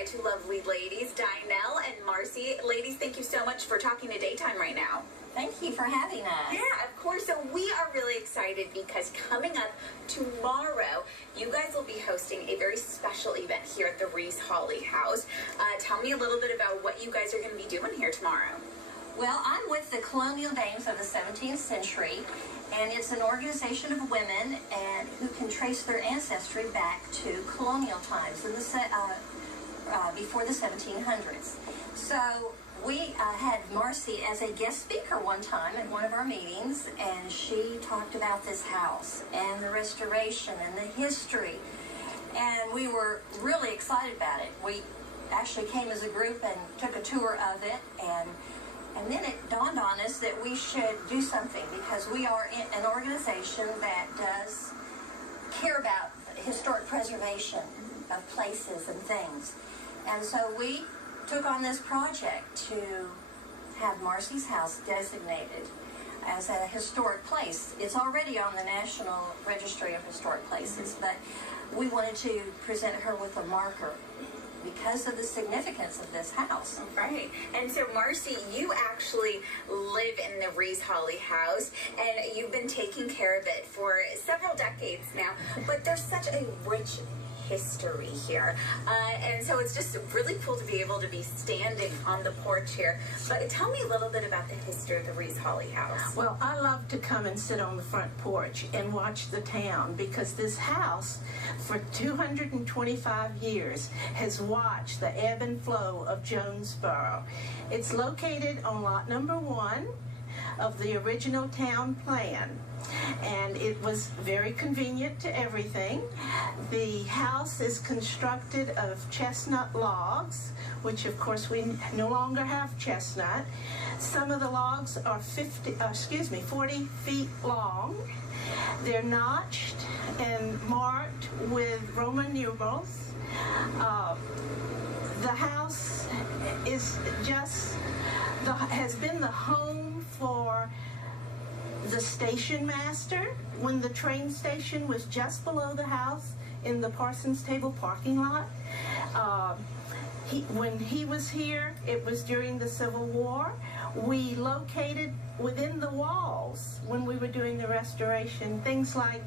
by two lovely ladies, Dinelle and Marcy. Ladies, thank you so much for talking to Daytime right now. Thank you for having us. Yeah, of course. So we are really excited because coming up tomorrow, you guys will be hosting a very special event here at the Hawley house. Tell me a little bit about what you guys are going to be doing here tomorrow. Well, I'm with the Colonial Dames of the 17th century, and it's an organization of women and who can trace their ancestry back to colonial times in the before the 1700s. So we had Marcy as a guest speaker one time at one of our meetings, and she talked about this house and the restoration and the history, and we were really excited about it. We actually came as a group and took a tour of it, and then it dawned on us that we should do something because we are an organization that does care about historic preservation of places and things. And so we took on this project to have Marcy's house designated as a historic place. It's already on the National Registry of Historic Places, but we wanted to present her with a marker because of the significance of this house. Right. And so, Marcy, you actually live in the Hawley house, and you've been taking care of it for several decades now, but there's such a rich history here, and so it's just really cool to be able to be standing on the porch here. But tell me a little bit about the history of the Hawley house. Well, I love to come and sit on the front porch and watch the town because this house for 225 years has watched the ebb and flow of Jonesborough. It's located on lot number 1 of the original town plan, and it was very convenient to everything. The house is constructed of chestnut logs, which of course we no longer have chestnut. Some of the logs are 40 feet long. They're notched and marked with Roman numerals. The house is has been the home for the station master when the train station was just below the house in the Parsons Table parking lot. When he was here, it was during the Civil War. We located within the walls when we were doing the restoration things like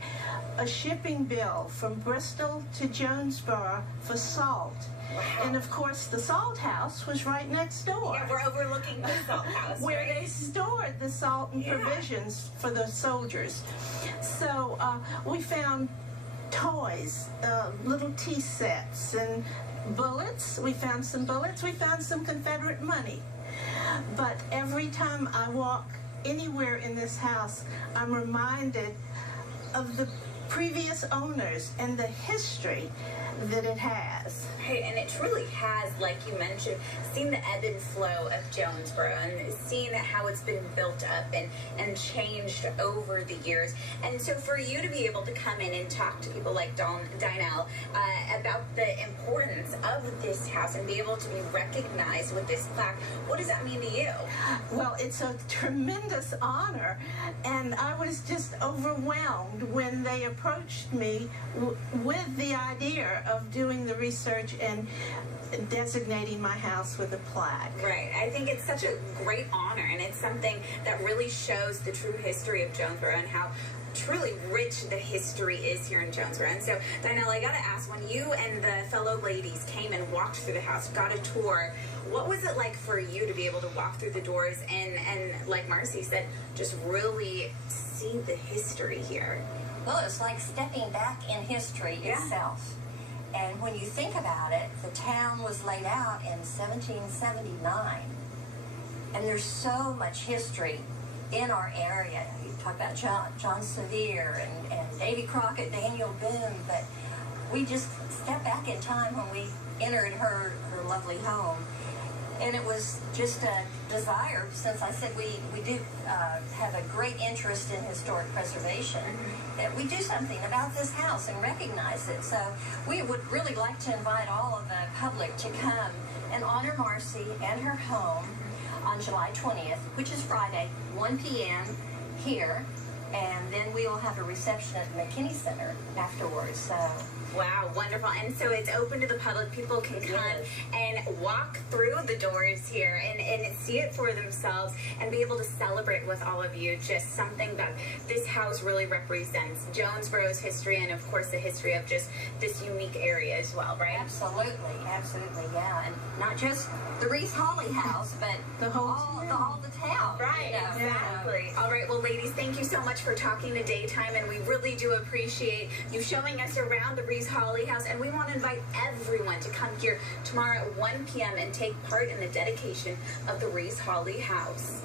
a shipping bill from Bristol to Jonesborough for salt. Wow. And of course the salt house was right next door. Yeah, we're overlooking the salt house. Where right? they stored the salt and provisions for the soldiers. So we found toys, little tea sets and bullets. We found some bullets. We found some Confederate money. But every time I walk anywhere in this house, I'm reminded of the previous owners and the history that it has. Right, and it truly has, like you mentioned, seen the ebb and flow of Jonesborough and seen how it's been built up and changed over the years. And so for you to be able to come in and talk to people like Dinelle about the importance of this house and be able to be recognized with this plaque, what does that mean to you? Well, it's a tremendous honor, and I was just overwhelmed when they approached me with the idea of doing the research and designating my house with a plaque. Right. I think it's such a great honor, and it's something that really shows the true history of Jonesborough and how truly rich the history is here in Jonesborough. And so, Dinelle, I gotta ask, when you and the fellow ladies came and walked through the house, got a tour, what was it like for you to be able to walk through the doors and like Marcy said, just really see the history here? Well, it's like stepping back in history itself. And when you think about it, the town was laid out in 1779. And there's so much history in our area. You talk about John Sevier and Davy Crockett, Daniel Boone, but we just stepped back in time when we entered her lovely home. And it was just a desire, since I said we do have a great interest in historic preservation, that we do something about this house and recognize it. So we would really like to invite all of the public to come and honor Marcy and her home on July 20th, which is Friday, 1 p.m. here And then we will have a reception at the McKinney Center afterwards. So. Wow, wonderful. And so it's open to the public. People can come and walk through the doors here and see it for themselves and be able to celebrate with all of you just something that this house really represents. Jonesborough's history and, of course, the history of just this unique area as well, right? Absolutely, absolutely, yeah. And not just the Reese Hawley house, but all the town. Right, you know. exactly. All right, well, ladies, thank you so much for talking to Daytime, and we really do appreciate you showing us around the Reese Hawley house, and we want to invite everyone to come here tomorrow at 1 p.m. and take part in the dedication of the Reese Hawley house.